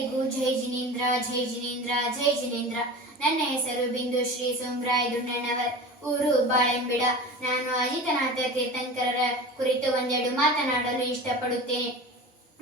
ಎಲ್ಲರಿಗೂ ಜೈ ಜಿನೇಂದ್ರ ಜೈ ಜಿನೇಂದ್ರ ಜೈ ಜಿನೇಂದ್ರ. ನನ್ನ ಹೆಸರು ಬಿಂದು ಶ್ರೀ ಸುಮ್ರಾಯ್ ದುಣ್ಣಣ್ಣವರ್ ಊರು ಬಾಳೆಂಬಿಡ. ನಾನು ಅಜಿತನಾಥ ತೀರ್ಥಂಕರರ ಕುರಿತು ಒಂದೆರಡು ಮಾತನಾಡಲು ಇಷ್ಟಪಡುತ್ತೇನೆ.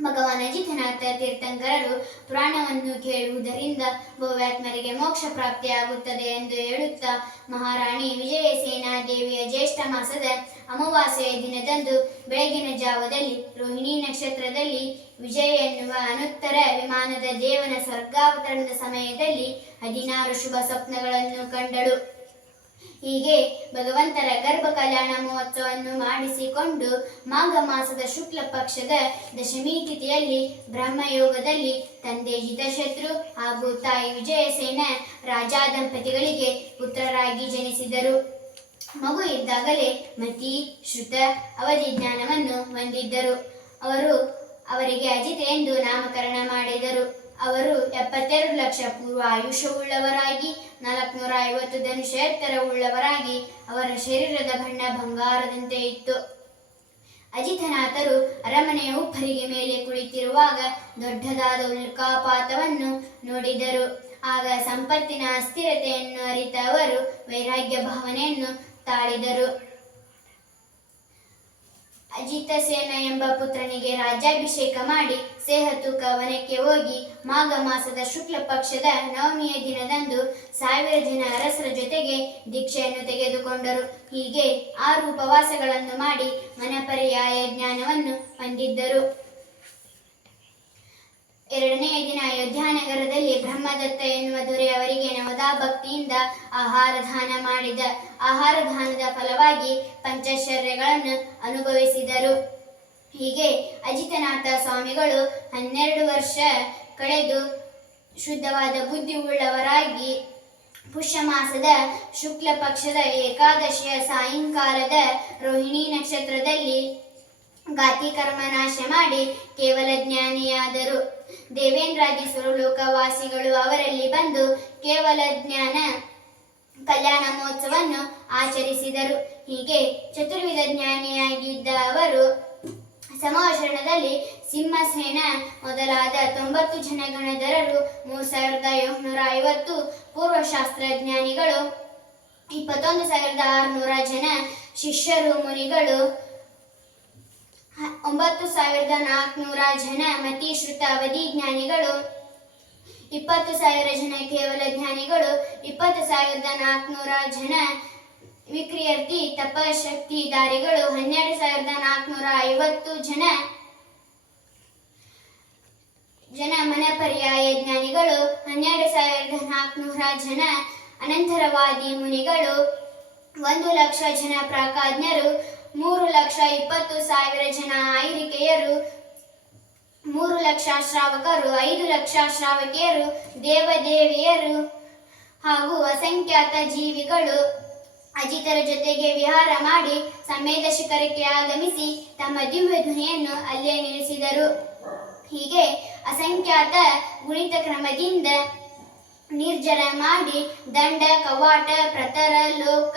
ಭಗವಾನ್ ಅಜಿತನಾಥ ತೀರ್ಥಂಕರರು ಪುರಾಣವನ್ನು ಕೇಳುವುದರಿಂದ ಭವ್ಯಾತ್ಮರಿಗೆ ಮೋಕ್ಷ ಪ್ರಾಪ್ತಿಯಾಗುತ್ತದೆ ಎಂದು ಹೇಳುತ್ತಾ ಮಹಾರಾಣಿ ವಿಜಯಸೇನಾ ದೇವಿಯ ಜ್ಯೇಷ್ಠ ಮಾಸದ ಅಮಾವಾಸ್ಯೆಯ ದಿನದಂದು ಬೆಳಗಿನ ಜಾವದಲ್ಲಿ ರೋಹಿಣಿ ನಕ್ಷತ್ರದಲ್ಲಿ ವಿಜಯ ಎನ್ನುವ ಅನುತ್ತರ ವಿಮಾನದ ದೇವನ ಸ್ವರ್ಗಾವತರಣದ ಸಮಯದಲ್ಲಿ ಹದಿನಾರು ಶುಭ ಸ್ವಪ್ನಗಳನ್ನು ಕಂಡಳು. ಹೀಗೆ ಭಗವಂತರ ಗರ್ಭ ಕಲ್ಯಾಣ ಮಹೋತ್ಸವವನ್ನು ಮಾಡಿಸಿಕೊಂಡು ಮಾಘ ಮಾಸದ ಶುಕ್ಲ ಪಕ್ಷದ ದಶಮಿ ತಿಥಿಯಲ್ಲಿ ಬ್ರಹ್ಮಯೋಗದಲ್ಲಿ ತಂದೆ ಹಿತಶತ್ರು ಹಾಗೂ ತಾಯಿ ವಿಜಯಸೇನ ರಾಜ ದಂಪತಿಗಳಿಗೆ ಪುತ್ರರಾಗಿ ಜನಿಸಿದರು. ಮಗು ಇದ್ದಾಗಲೇ ಮತಿ, ಶ್ರುತ, ಅವಧಿ ಜ್ಞಾನವನ್ನು ಹೊಂದಿದ್ದರು. ಅವರು ಅವರಿಗೆ ಅಜಿತ ಎಂದು ನಾಮಕರಣ ಮಾಡಿದರು. ಅವರು ಎಪ್ಪತ್ತೆರಡು ಲಕ್ಷ ಪೂರ್ವ ಆಯುಷ್ಯವುಳ್ಳವರಾಗಿ ನಾಲ್ಕುನೂರ ಐವತ್ತು ಧನುಷ ಎತ್ತರವುಳ್ಳವರಾಗಿ ಅವರ ಶರೀರದ ಬಣ್ಣ ಬಂಗಾರದಂತೆ ಇತ್ತು. ಅಜಿತನಾಥರು ಅರಮನೆಯ ಉಪ್ಪರಿಗೆ ಮೇಲೆ ಕುಳಿತಿರುವಾಗ ದೊಡ್ಡದಾದ ಉಲ್ಕಾಪಾತವನ್ನು ನೋಡಿದರು. ಆಗ ಸಂಪತ್ತಿನ ಅಸ್ಥಿರತೆಯನ್ನು ಅರಿತ ಅವರು ವೈರಾಗ್ಯ ಭಾವನೆಯನ್ನು ತಾಳಿದರು. ಅಜಿತಸೇನ ಎಂಬ ಪುತ್ರನಿಗೆ ರಾಜ್ಯಾಭಿಷೇಕ ಮಾಡಿ ಸೇಹತುಕ ವನಕ್ಕೆ ಹೋಗಿ ಮಾಘ ಮಾಸದ ಶುಕ್ಲ ಪಕ್ಷದ ನವಮಿಯ ದಿನದಂದು ಸಾವಿರ ಜನ ಅರಸರ ಜೊತೆಗೆ ದೀಕ್ಷೆಯನ್ನು ತೆಗೆದುಕೊಂಡರು. ಹೀಗೆ ಆರು ಉಪವಾಸಗಳನ್ನು ಮಾಡಿ ಮನಪರ್ಯಾಯ ಜ್ಞಾನವನ್ನು ಹೊಂದಿದ್ದರು. ಎರಡನೆಯ ದಿನ ಅಯೋಧ್ಯಾನಗರದಲ್ಲಿ ಬ್ರಹ್ಮದತ್ತ ಎನ್ನುವ ದೊರೆ ಅವರಿಗೆ ನವದಾ ಭಕ್ತಿಯಿಂದ ಆಹಾರ ದಾನ ಮಾಡಿದ. ಆಹಾರ ದಾನದ ಫಲವಾಗಿ ಪಂಚಶರ್ಯಗಳನ್ನು ಅನುಭವಿಸಿದರು. ಹೀಗೆ ಅಜಿತನಾಥ ಸ್ವಾಮಿಗಳು ಹನ್ನೆರಡು ವರ್ಷ ಕಳೆದು ಶುದ್ಧವಾದ ಬುದ್ಧಿ ಉಳ್ಳವರಾಗಿ ಪುಷ್ಯ ಮಾಸದ ಶುಕ್ಲ ಪಕ್ಷದ ಏಕಾದಶಿಯ ಸಾಯಂಕಾಲದ ರೋಹಿಣಿ ನಕ್ಷತ್ರದಲ್ಲಿ ಗಾತಿ ಕರ್ಮ ನಾಶ ಮಾಡಿ ಕೇವಲ ಜ್ಞಾನಿಯಾದರು. ದೇವೇಂದ್ರಾದಿ ಲೋಕವಾಸಿಗಳು ಅವರಲ್ಲಿ ಬಂದು ಕೇವಲ ಜ್ಞಾನ, ಕಲ್ಯಾಣ ಮಹೋತ್ಸವವನ್ನು ಆಚರಿಸಿದರು. ಹೀಗೆ ಚತುರ್ವಿಧ ಜ್ಞಾನಿಯಾಗಿದ್ದ ಅವರು ಸಮಾಚರಣದಲ್ಲಿ ಸಿಂಹಸೇನ ಮೊದಲಾದ ತೊಂಬತ್ತು ಜನ ಗಣಧರರು ಮೂರು ಸಾವಿರದ ಏಳ್ನೂರ ಐವತ್ತು ಪೂರ್ವಶಾಸ್ತ್ರಜ್ಞಾನಿಗಳು ಇಪ್ಪತ್ತೊಂದು ಸಾವಿರದ ಆರುನೂರ ಜನ ಶಿಷ್ಯರು, ಮುನಿಗಳು ಒಂಬತ್ತು ಸಾವಿರದ ನಾಲ್ಕುನೂರ ಜನ ಮತಿ ಶ್ರುತ ಅವಧಿ ಜ್ಞಾನಿಗಳು, ಇಪ್ಪತ್ತು ಸಾವಿರ ಜನ ಕೇವಲ ಜ್ಞಾನಿಗಳು, ಇಪ್ಪತ್ತು ಸಾವಿರದ ನಾಲ್ಕುನೂರ ಜನ ವಿಕ್ರಿಯರ್ಥಿ ತಪಶಕ್ತಿಧಾರಿಗಳು ಹನ್ನೆರಡು ಸಾವಿರದ ನಾಲ್ಕುನೂರ ಐವತ್ತು ಜನ ಜನ ಮನಪರ್ಯಾಯ ಜ್ಞಾನಿಗಳು, ಹನ್ನೆರಡು ಸಾವಿರದ ನಾಲ್ಕುನೂರ ಜನ ಅನಂತರವಾದಿ ಮುನಿಗಳು, ಒಂದು ಲಕ್ಷ ಜನ ಪ್ರಾಕಾಜ್ಞರು ಮೂರು ಲಕ್ಷ ಇಪ್ಪತ್ತು ಸಾವಿರ ಜನ ಐರಿಕೆಯರು ಮೂರು ಲಕ್ಷ ಶ್ರಾವಕರು, ಐದು ಲಕ್ಷ ಶ್ರಾವಕಿಯರು, ದೇವದೇವಿಯರು ಹಾಗೂ ಅಸಂಖ್ಯಾತ ಜೀವಿಗಳು ಅಜಿತರ ಜೊತೆಗೆ ವಿಹಾರ ಮಾಡಿ ಸಮೇತ ಶಿಖರಕ್ಕೆ ಆಗಮಿಸಿ ತಮ್ಮ ದಿವ್ಯ ಧ್ವನಿಯನ್ನು ಅಲ್ಲೇ ನಿಲ್ಲಿಸಿದರು. ಹೀಗೆ ಅಸಂಖ್ಯಾತ ಗುಣಿತ ಕ್ರಮದಿಂದ ನಿರ್ಜರ ಮಾಡಿ ದಂಡ, ಕವಾಟ, ಪ್ರತರ, ಲೋಕ,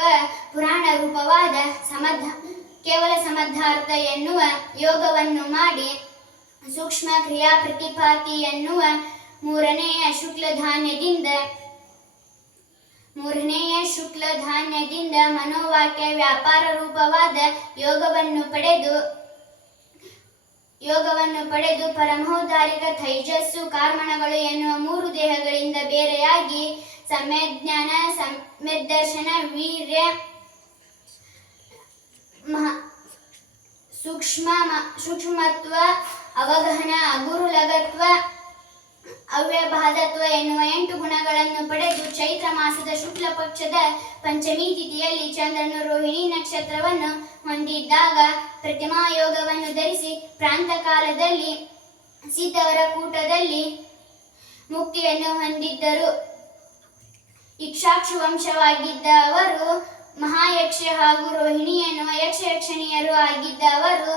ಪುರಾಣ ರೂಪವಾದ ಸಮಧ ಕೇವಲ ಸಮರ್ಥಾರ್ಥ ಎನ್ನುವ ಯೋಗವನ್ನು ಮಾಡಿ ಸೂಕ್ಷ್ಮ ಕ್ರಿಯಾ ಪ್ರತಿಪಾತಿ ಎನ್ನುವ ಮೂರನೆಯ ಶುಕ್ಲ ಧಾನ್ಯದಿಂದ ಮೂರನೆಯ ಶುಕ್ಲ ಧಾನ್ಯದಿಂದ ಮನೋವಾಕ್ಯ ವ್ಯಾಪಾರ ರೂಪವಾದ ಯೋಗವನ್ನು ಪಡೆದು ಯೋಗವನ್ನು ಪಡೆದು ಪರಮೋದಾರಿಕ ತೈಜಸ್ಸು ಕಾರ್ಮಣಗಳು ಎನ್ನುವ ಮೂರು ದೇಹಗಳಿಂದ ಬೇರೆಯಾಗಿ ಸಮ್ಯಜ್ಞಾನ, ಸಮ್ಯದರ್ಶನ, ವೀರ್ಯ ಸೂಕ್ಷ್ಮ ಸೂಕ್ಷ್ಮತ್ವ, ಅವಗಹನ ಅಗುರುಲಗತ್ವ ಅವ್ಯಭಾದತ್ವ ಎನ್ನುವ ಎಂಟು ಗುಣಗಳನ್ನು ಪಡೆದು ಚೈತ್ರ ಮಾಸದ ಶುಕ್ಲ ಪಕ್ಷದ ಪಂಚಮಿ ತಿಥಿಯಲ್ಲಿ ಚಂದ್ರನು ರೋಹಿಣಿ ನಕ್ಷತ್ರವನ್ನು ಹೊಂದಿದ್ದಾಗ ಪ್ರತಿಮಾ ಯೋಗವನ್ನು ಧರಿಸಿ ಪ್ರಾಂತ ಕಾಲದಲ್ಲಿ ಸಿದ್ಧವರ ಕೂಟದಲ್ಲಿ ಮುಕ್ತಿಯನ್ನು ಹೊಂದಿದ್ದರು. ಇಕ್ಷಾಕ್ಷು ವಂಶವಾಗಿದ್ದ ಅವರು ಮಹಾಯಕ್ಷ ಹಾಗೂ ರೋಹಿಣಿ ಎನ್ನುವ ಯಕ್ಷ ಯಕ್ಷಣಿಯರು ಆಗಿದ್ದ ಅವರು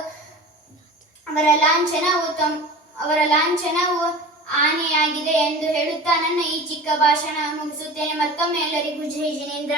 ಅವರ ಲಾಂಛನವು ತಮ್ ಅವರ ಲಾಂಛನವು ಆನೆಯಾಗಿದೆ ಎಂದು ಹೇಳುತ್ತಾ ನನ್ನ ಈ ಚಿಕ್ಕ ಭಾಷಣ ಮುಗಿಸುತ್ತೇನೆ. ಮತ್ತೊಮ್ಮೆ ಎಲ್ಲರಿಗೂ ಜೈ ಜಿನೇಂದ್ರ.